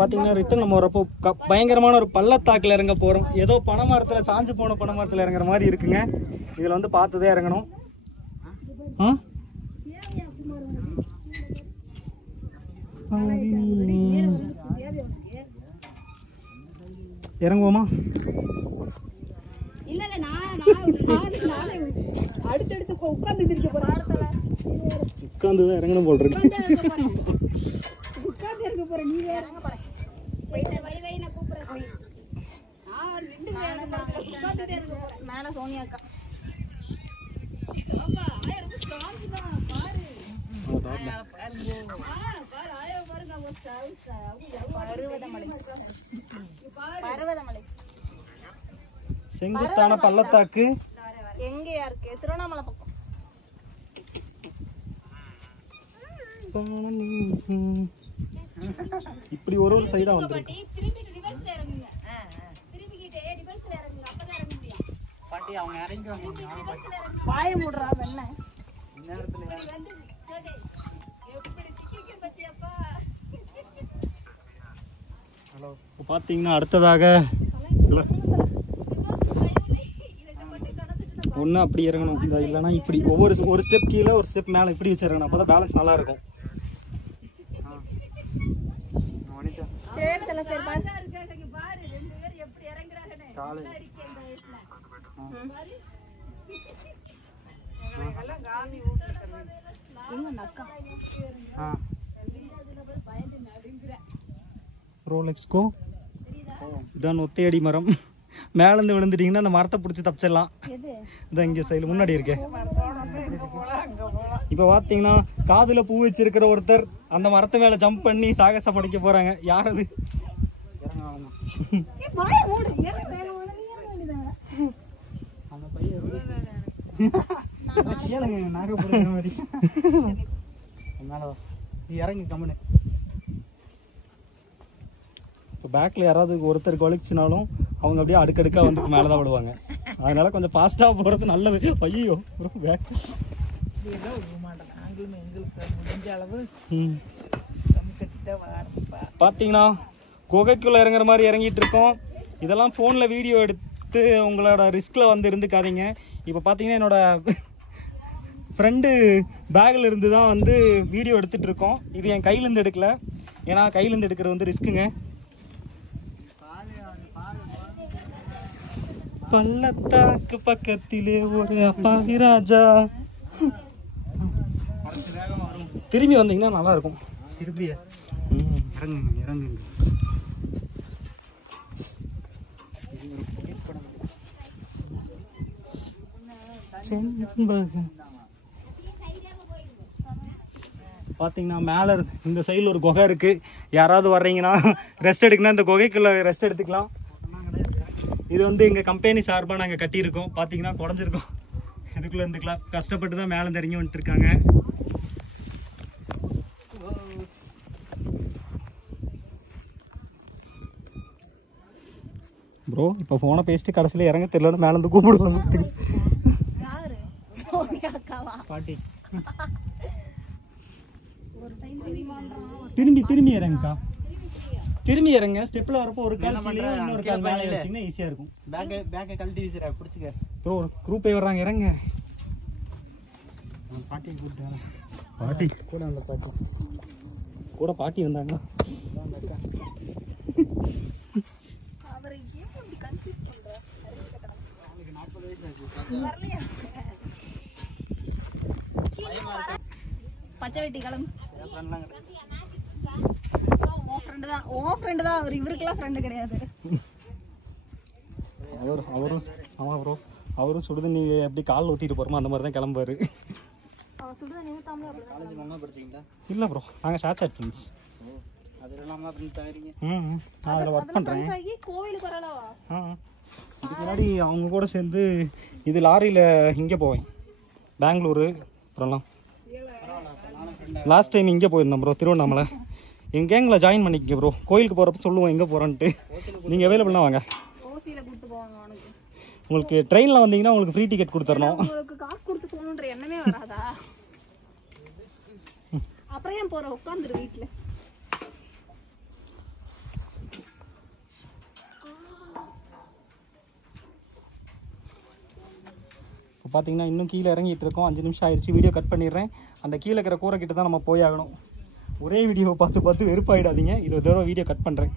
பார்த்தீங்கன்னா ரிட்டர்ன் நம்ம வரப்போ பயங்கரமான ஒரு பள்ளத்தாக்கில் இறங்க போகிறோம். ஏதோ பனைமரத்தில் சாஞ்சு போன பனைமரத்தில் இறங்குற மாதிரி இருக்குங்க. இதில் வந்து பார்த்துதான் இறங்கணும். இறங்குவோமா? உட்காந்து தான் இறங்கணும் போல் இருக்கு. செங்குத்தான பள்ளத்தாக்கு எங்கயா இருக்கு? திருவண்ணாமலை பக்கம். இப்படி ஒரு சைடா வந்துருக்கு. வாய மூடுறா வெண்ண. பாத்தீங்கன்னா அடுத்ததாக ஒண்ணு அப்படி இறங்கணும், இந்த இல்லைன்னா இப்படி ஒரு ஸ்டெப் கீழே ஒரு ஸ்டெப் மேல இப்படி வச்சு இறங்கணும். அப்பதான் பேலன்ஸ் நல்லா இருக்கும். ரோலெக்ஸ்கோ இதான் ஒத்தையடி மரம். மேல இருந்து விழுந்துட்டீங்கன்னா அந்த மரத்தை பிடிச்சி தப்பிச்சிடலாம். இதான் இங்க சைடு முன்னாடி இருக்கு. இப்ப பாத்தீங்கன்னா காதுல பூ வச்சிருக்கிற ஒருத்தர் அந்த மரத்து மேல ஜம்ப் பண்ணி சாகசம் படிக்க போறாங்க. யார் அது? இறங்கு கம்மனு. இப்போ பேக்கில் யாராவது ஒருத்தருக்கு வலிச்சுனாலும் அவங்க அப்படியே அடுக்கடுக்காக வந்து மேலே தான் விடுவாங்க. அதனால கொஞ்சம் ஃபாஸ்ட்டாக போகிறது நல்லது. ஐயோ பேக் பார்த்தீங்கன்னா குகைக்குள்ளே இறங்குற மாதிரி இறங்கிட்டு இருக்கோம். இதெல்லாம் ஃபோனில் வீடியோ எடுத்து உங்களோட ரிஸ்கில் வந்து இருந்துக்காதீங்க. இப்போ பார்த்தீங்கன்னா என்னோட ஃப்ரெண்டு பேக்கில் இருந்து தான் வந்து வீடியோ எடுத்துகிட்டு இருக்கோம். இது என் கையிலேருந்து எடுக்கல, ஏன்னா கையிலேருந்து எடுக்கிறது வந்து ரிஸ்க்குங்க. பள்ளத்தாக்கு பக்கத்திலே ஒரு அப்பாவி ராஜா. திரும்பி வந்தீங்கன்னா நல்லா இருக்கும். திரும்பி இறங்குங்க இறங்குங்க. பார்த்தீங்கன்னா மேலே இந்த சைடில் ஒரு குகை இருக்கு. யாராவது வர்றீங்கன்னா ரெஸ்ட் எடுக்கணும், இந்த குகைக்குள்ள ரெஸ்ட் எடுத்துக்கலாம். இது வந்து எங்கள் கம்பெனி சார்பாக நாங்கள் கட்டியிருக்கோம். பார்த்தீங்கன்னா குறைஞ்சிருக்கோம். இதுக்குள்ளே இருந்துக்கலாம். கஷ்டப்பட்டு தான் மேலே இறங்கி வந்துட்டு இருக்காங்க. ப்ரோ இப்போ ஃபோனை பேசிட்டு கடைசியில் இறங்க தெரியலன்னு மேலே இருந்து கூப்பிடுவாங்க. பாட்டி திரும்பி திரும்பி இறங்குக்கா. திரும்பி இறங்க. ஸ்டெப்ல வரப்போ ஒரு கால் கீழே இன்னொரு கால் மேலே வச்சீங்கன்னா ஈஸியா இருக்கும். பேக்கை கழட்டி வீசுறா பிடிச்சிக்க. ப்ரோ ஒரு குரூப்பே வர்றாங்க, இறங்க. பாட்டியை கூப்பிட்டு வரேன். பாட்டி கூட அந்த பாட்டி கூட பாட்டி வந்தாங்க. பச்சை வெட்டி கிளம்பு. அவர் இவருக்கெல்லாம் ஃப்ரெண்டு கிடையாது. அவரும் சுடுதண்ணி எப்படி கால் ஊத்திட்டு போறோமோ அந்த மாதிரி தான் கிளம்புவாரு. இல்ல ப்ரோ நாங்க ஷார்ட் சாட் ஃப்ரெண்ட்ஸ். அதில் ஒர்க் பண்ணுறேன். இதுக்கு முன்னாடி அவங்க கூட சேர்ந்து இது லாரியில் இங்கே போவேன் பெங்களூரு. அப்புறம்லாம் லாஸ்ட் டைம் இங்கே போயிருந்தோம் ப்ரோ, திருவண்ணாமலை. எங்கள் கேங்கில் ஜாயின் பண்ணிக்க ப்ரோ. கோயிலுக்கு போகிறப்ப சொல்லுவோம் எங்கே போகிறோன்ட்டு. நீங்கள் அவைலபிள்னா வாங்க. உங்களுக்கு ட்ரெயினில் வந்தீங்கன்னா உங்களுக்கு ஃப்ரீ டிக்கெட் கொடுத்துடணும். உங்களுக்கு காசு கொடுத்து போகணுன்ற எண்ணமே வராதா? அப்புறம் ஏன் போகிற உட்காந்துரு வீட்டில். பார்த்தீங்கன்னா இன்னும் கீழே இறங்கிட்டு இருக்கோம். 5 நிமிஷம் ஆயிடுச்சு. வீடியோ கட் பண்ணிடுறேன். அந்த கீழே இருக்கிற கூரை கிட்ட தான் நம்ம போய் ஆகணும். ஒரே வீடியோவை பார்த்து வெறுப்பாயிடாதீங்க. இது ஒரு தடவை வீடியோ கட் பண்ணுறேன்.